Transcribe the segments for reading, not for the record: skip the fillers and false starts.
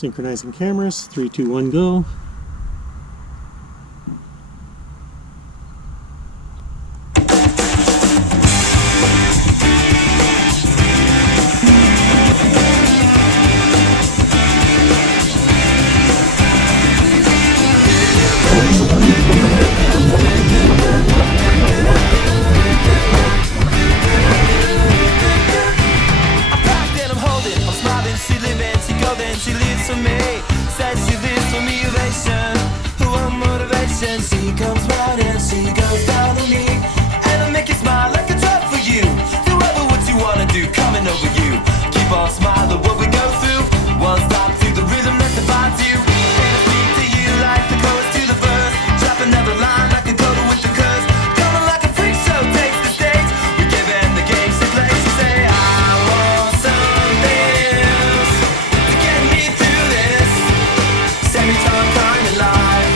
Synchronizing cameras, 3, 2, 1, go. She lives for me, says she lives for me, elation. Who want motivation? She comes round and she goes down on me, and I make you smile like a drug for you. Do ever what you wanna do, coming over you. Keep on smiling what we go through. One stop to the rhythm that defines you. And I speak to you like the chorus to the verse, dropping every line like a coda with the curse. Coming like a freak show takes the stage. We give in the game she plays. She say I want something else to get me through this semi-time kind of life.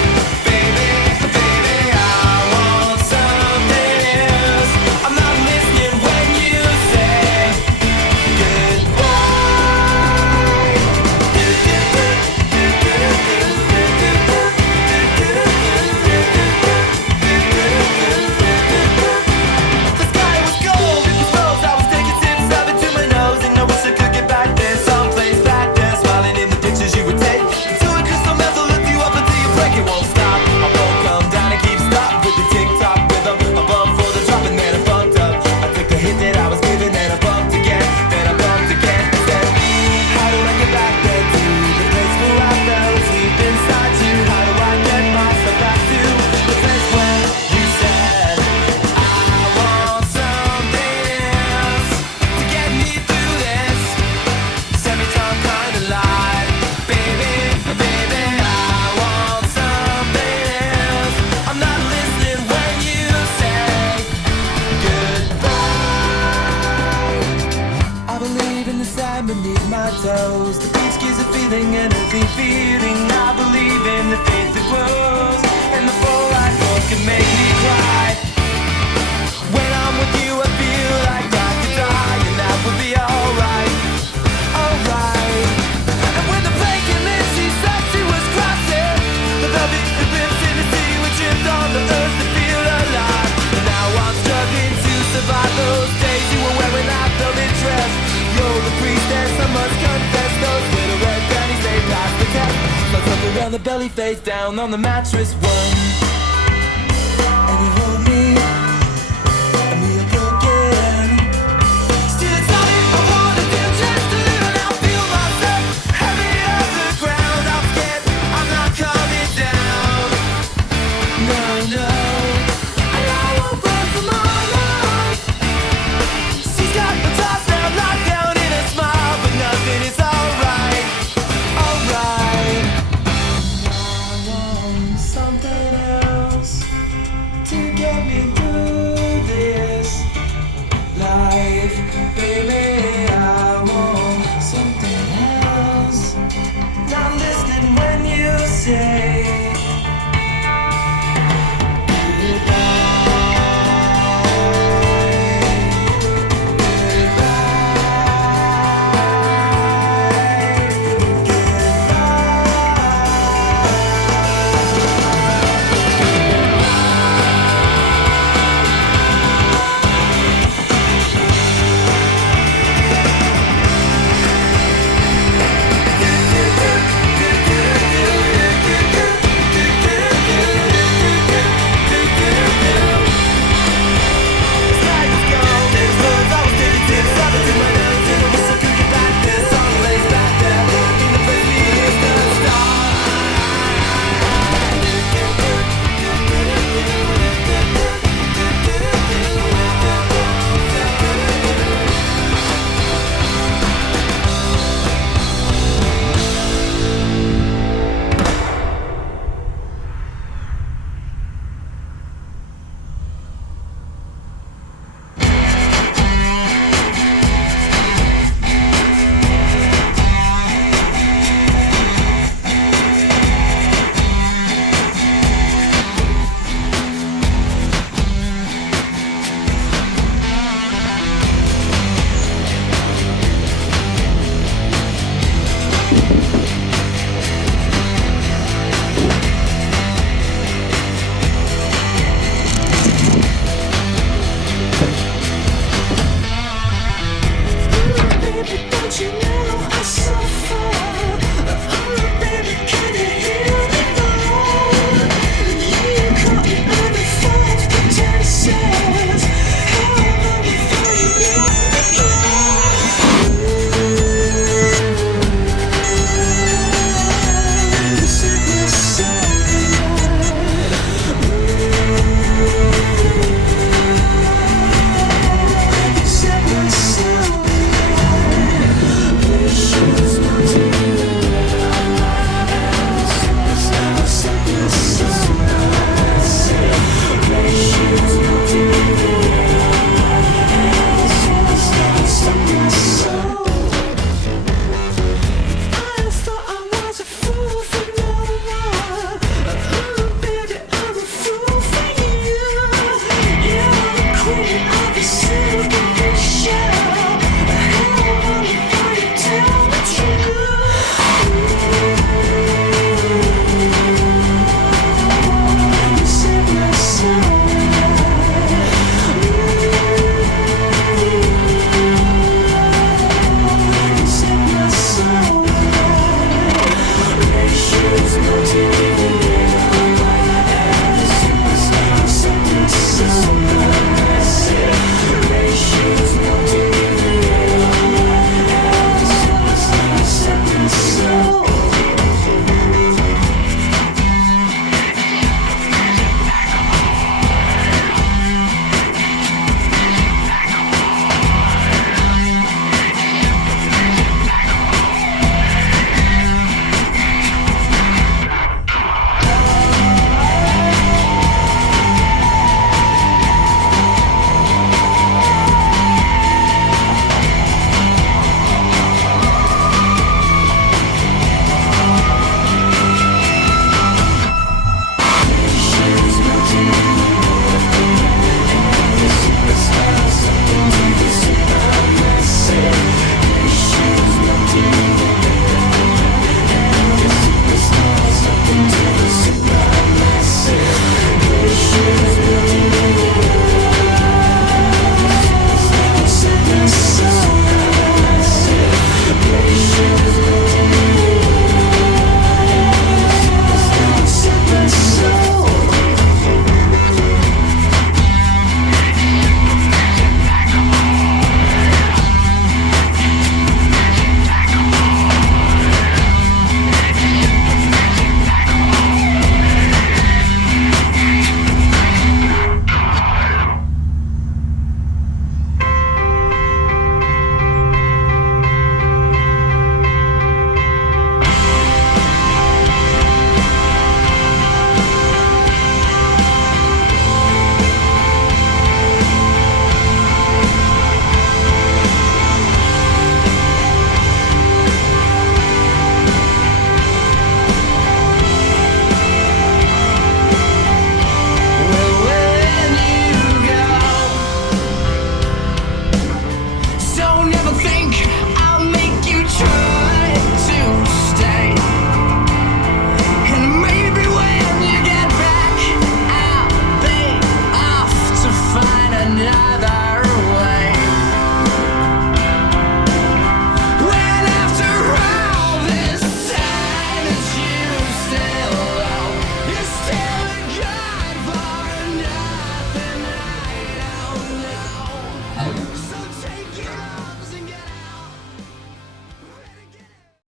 Baby, baby, I want something else. I'm not listening when you say goodbye. The sky was gold, it was rose. I was taking sips of it to my nose, and I wish I could get back there, someplace back there, smiling in the pictures you would take. Into a crystal method, lift you up until you break. It won't stop. I won't come down and keep stop with the tick-tock rhythm. I bumped for the drop and then I bumped up. I took the hit that I was given, then I bumped again, then I bumped again. I said, how do I get back there to the place where I fell asleep inside you? How do I get myself back to the place where you said I want something else to get me through this semi-time kind of life? Baby, baby, I want something else. I'm not listening when you say goodbye. I believe in the sand beneath my toes. The beach gives a feeling, an earthly feeling. I believe in the faith that grows, and the full life force can make me cry. When I'm with you, I feel like I could die, and that would be alright, alright. And when the plane came in, she said she was crossing the velvet strips in the sea, we tripped on the earth to feel alive. And now I'm struggling to survive those days you were wearing that velvet dress. You're the priestess, I must confess. Those little red panties, they passed the test. Slugs up around the belly, face down on the mattress. One, and you hold